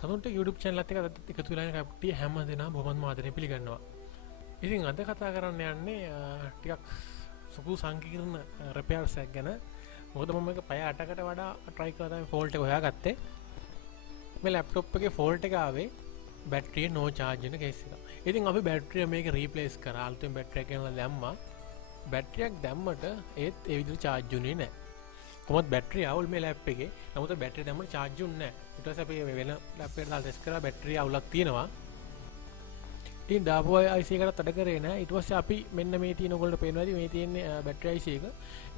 සතුන්ට YouTube channel එකත් එක්ක එකතු වෙලා ඉන්න කට්ටිය හැම දෙනාම බොහොම ආදරෙන් පිළිගන්නවා. ඉතින් අද කතා කරන්න යන්නේ ටිකක් සුළු සංකීර්ණ repairs එකක් ගැන. මොකද මම මේක පැය 8කට වඩා try කරලා තමයි fault එක හොයාගත්තේ. මේ laptop එකේ fault එක ආවේ battery no charge වෙන case එක. ඉතින් අපි battery මේක replace කරා. අලුතෙන් battery එකක් ගෙනලා දැම්මා. battery එකක් දැම්මට ඒත් ඒ විදිහට charge වුණේ නැහැ. කොහොමද battery අවුල් මේ lap එකේ. නමුත් battery දැම්මට charge වුණේ නැහැ. ඊට පස්සේ අපි වෙන lap එකට දාලා test කරා battery අවුලක් තියෙනවා. ඉතින් දාපු IC එකකට අඩ කරේ නැහැ. ඊට පස්සේ අපි මෙන්න මේ තියෙන ඔයගොල්ලෝ පේනවා ඇති මේ තියෙන්නේ battery IC එක.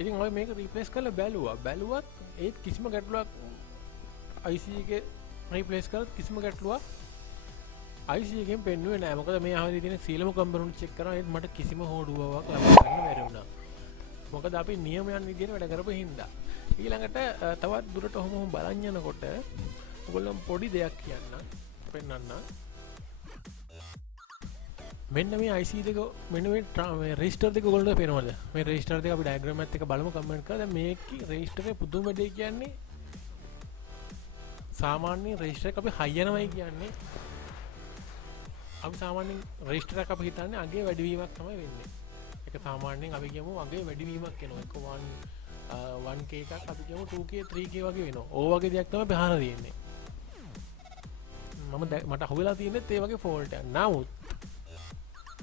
ඉතින් ඔය මේක replace කරලා බැලුවා. බැලුවත් ඒත් කිසිම ගැටලුවක් IC එකේ replace කරත් කිසිම ගැටලුවක් IC එකෙන් පෙන්නුවේ නැහැ. මොකද මේ ආවදී තියෙන සීලම කම්පැනිට චෙක් කරා ඒත් මට කිසිම හොඩුවාවක් ලබා ගන්න බැරි වුණා. මොකද අපි නියමයන් විදිහට වැඩ කරපු හින්දා. ඊළඟට තවත් දුරට ඔහොම බලන් යනකොට ඔයගොල්ලෝ පොඩි දෙයක් කියන්න පෙන්නන්න. මෙන්න මේ IC දෙක මෙන්න මේ රෙජිස්ටර් දෙක ඔයගොල්ලෝ පේනවද? මේ රෙජිස්ටර් දෙක අපි ඩයග්‍රෑම් එකත් එක්ක බලමු කමෙන්ට් කරලා. දැන් මේකේ රෙජිස්ටර් එකේ පුදුම දෙය කියන්නේ සාමාන්‍ය රෙජිස්ටර් එක අපි හයි යනවායි කියන්නේ. අපි සාමාන්‍යයෙන් රෙජිස්ටර් එක අපි හිතන්නේ අගේ වැඩිවීමක් තමයි වෙන්නේ. ඒක සාමාන්‍යයෙන් අපි කියමු අගේ වැඩිවීමක් වෙනවා. ඒක 1k එකක් අපි කියමු 2k 3k වගේ වෙනවා. ඕ වගේ දෙයක් තමයි බහන තියෙන්නේ. මට අහුවෙලා තියෙන්නේ ඒ වගේ ෆෝල්ට් එකක්. නමුත්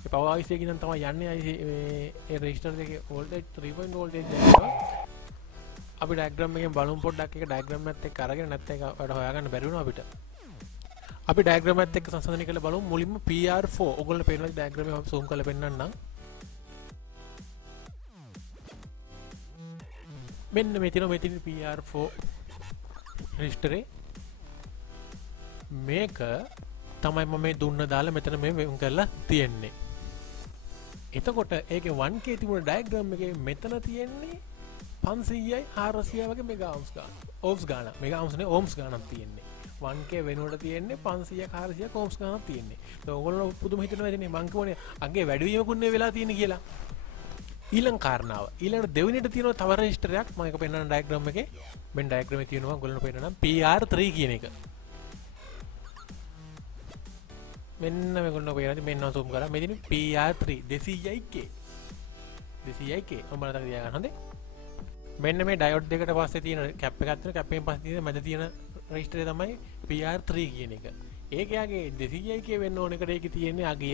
ඒ පවර් IC එකකින් තමයි යන්නේ ඒ රෙජිස්ටර් එකේ වෝල්ටේජ් 3.0 වෝල්ටේජ් දැක්කා. අපි ඩයග්‍රෑම් එකෙන් බලමු පොඩ්ඩක්. ඒක ඩයග්‍රෑම් එකත් එක්ක අරගෙන නැත්නම් ඒක වැඩ හොයාගන්න බැරි වුණා අපිට. අපි ඩයග්‍රෑම් එකත් එක්ක සංසන්දනය කරලා බලමු. මුලින්ම PR4 ඔයගොල්ලෝ පේනවා ඩයග්‍රෑම් එක මම zoom කරලා පෙන්නන්නම්. මෙන්න මේ තියෙන PR4 රෙජිස්ටර් එක. මේක තමයි මම මේ දුන්න දාලා මෙතන මේ වෙන් කරලා තියෙන්නේ. එතකොට ඒකේ 1k තිබුණ ඩයග්‍රෑම් එකේ මෙතන තියෙන්නේ 500යි 400යි වගේ මෙගා ohms ගාන. ohms ගාන. මෙගා ohms නේ ohms ගානක් තියෙන්නේ. 1k වෙනුවට තියෙන්නේ 500ක් 400ක් ohms ගානක් තියෙන්නේ. ඒක ඔයගොල්ලෝ පුදුම හිතනවා ඉතින් මං කියවනේ අගේ වැඩිවීමකුන්නේ වෙලා තියෙන්නේ කියලා. ඊළඟ කාරණාව. ඊළඟට දෙවෙනිට තියෙනවා තව රෙජිස්ටරයක්. මම ඒක පෙන්නන ඩයග්‍රෑම් එකේ. මෙන්න ඩයග්‍රෑම් එකේ තියෙනවා ඔයගොල්ලෝ පෙන්නන PR3 කියන එක. මෙන්න මේගොල්ලෝ පේනවා මෙන්න zoom කරා. මේ තියෙන්නේ PR3 200යිk. 200යිk. මම බලන්න තියා ගන්න හොඳේ. මෙන්න මේ ඩයෝඩ් දෙකට පස්සේ තියෙන කැප් එකක් තියෙනවා. කැප් එකෙන් පස්සේ තියෙන මැද තියෙන රෙජිස්ටරේ තමයි PR3 කියන එක. ඒක යාගේ 200යිk වෙන්න ඕන එකට ඒකේ තියෙන්නේ අගය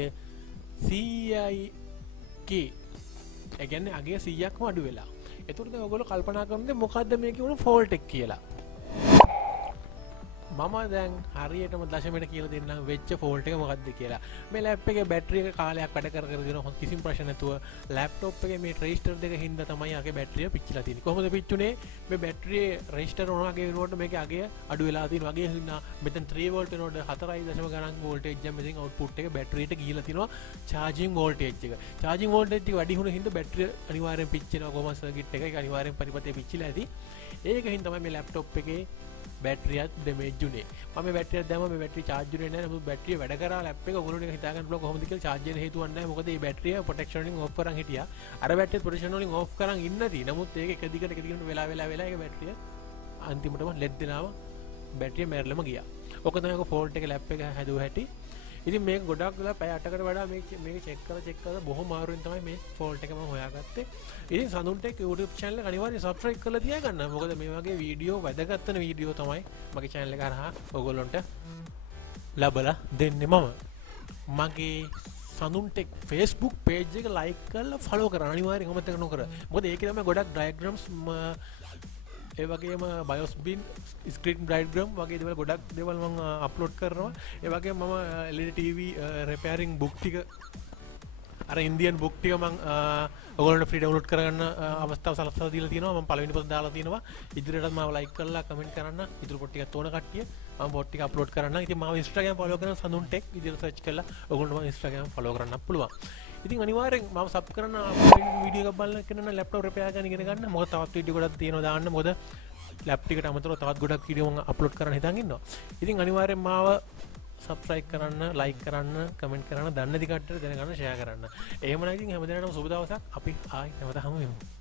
100යිk. ඒ කියන්නේ අගය 100ක්ම අඩු වෙලා. ඒතකොට දැන් ඔයගොල්ලෝ කල්පනා කරන්නේ මොකද්ද මේකේ වුණ ෆෝල්ට් එක කියලා. මම දැන් හරියටම දශමයට කියලා දෙන්නම් වෙච්ච ෆෝල්ට් එක මොකද්ද කියලා. මේ ලැප් එකේ බැටරි එක කාලයක් වැඩ කර දෙනවා කිසිම ප්‍රශ්න නැතුව. ලැප්ටොප් එකේ මේ රෙජිස්ටර් දෙක හින්දා තමයි අගේ බැටරිය පිච්චිලා තියෙන්නේ. කොහොමද පිච්චුනේ? මේ බැටරියේ රෙජිස්ටර් උනාගේ වෙනකොට මේකේ අගය අඩු වෙලා තියෙනවා. අගේ හින්දා මෙතන 3 වෝල්ට් වෙනකොට 4.0 ගණන් වෝල්ටේජ් එක මෙතෙන් අවුට්පුට් එක බැටරියට ගිහිලා තිනවා charging voltage එක. charging voltage එක වැඩි වුණ හින්දා බැටරිය අනිවාර්යෙන් පිච්චෙනවා. කොහොමද සර්කිට් එක ඒක අනිවාර්යෙන් පරිපතේ පිච්චිලා ඇති. ඒක හින්දා තමයි මේ ලැප්ටොප් එකේ බැටරියත් ඩැමේජ් උනේ. මම මේ බැටරිය දැම්මා මේ බැටරිය charge උනේ නැහැ. නමුත් බැටරිය වැඩ කරා ලැප් එක ඔයගොල්ලෝ හිතා ගන්න පුළුවන් කොහොමද කියලා charge වෙන හේතුවක් නැහැ. මොකද මේ බැටරිය ප්‍රොටෙක්ෂන් වලින් ඔෆ් කරන් හිටියා. අර බැටරිය ප්‍රොටෙක්ෂන් වලින් ඔෆ් කරන් ඉන්නදී. නමුත් ඒක එක දිගට වෙලා ඒක බැටරිය අන්තිමටම ලෙඩ් දෙනාම බැටරිය මැරෙලම ගියා. ඔක තමයි ඔක ෆෝල්ට් එක ලැප් එක හැදුව හැටි. ඉතින් මේක ගොඩක් වෙලා පැය 8කට වඩා මේක චෙක් කරලා බොහොම අමාරුවෙන් තමයි මේ ෆෝල්ට් එක මම හොයාගත්තේ. ඉතින් සඳුන් ටෙක් YouTube channel එක අනිවාර්යයෙන් subscribe කරලා තියාගන්න. මොකද මේ වගේ වීඩියෝ වැදගත් වෙන වීඩියෝ තමයි මගේ channel එක හරහා ඔයගොල්ලන්ට ලබලා දෙන්නේ මම. මගේ සඳුන් ටෙක් Facebook page එක like කරලා follow කරන්න අනිවාර්යයෙන් අමතක නොකර. මොකද ඒකේ තමයි ගොඩක් diagrams ඒ වගේම BIOS bin screen diagram වගේ දේවල් ගොඩක් දේවල් මම අප්ලෝඩ් කරනවා. ඒ වගේම මම LED TV repairing book ටික අර ඉන්දියන් book ටික මම ඔයගොල්ලන්ට free download කරගන්න අවස්ථාව සලස්වා දීලා තියෙනවා. මම පළවෙනි පොත දාලා තියෙනවා. ඉදිරියටත් මාව like කරලා comment කරන්න. ඉතුරු පොත් ටිකත් ඕන කට්ටිය මම පොත් ටික අප්ලෝඩ් කරන්න. ඉතින් මාව Instagram follow කරන සඳුන් ටෙක් විදිහට search කරලා ඔයගොල්ලන්ට මම Instagram follow කරන්න පුළුවන්. ඉතින් අනිවාර්යෙන් මම සබ් කරන වීඩියෝ එකක් බලන්න කෙනා නම් ලැප්ටොප් රිපෙයාර් ගන්න ඉගෙන ගන්න. මොකද තවත් වීඩියෝ ගොඩක් තියෙනවා දාන්න. මොකද ලැප් ටිකට අමතරව තවත් ගොඩක් වීඩියෝ මම අප්ලෝඩ් කරන්න හිතන් ඉන්නවා. ඉතින් අනිවාර්යෙන් මාව subscribe කරන්න, like කරන්න, comment කරන්න, දන්න දි කට්ටියට දැනගන්න, share කරන්න. එහෙම නැත්නම් හැමදේනටම සුබ දවසක්. අපි ආයි නැවත හමු වෙමු.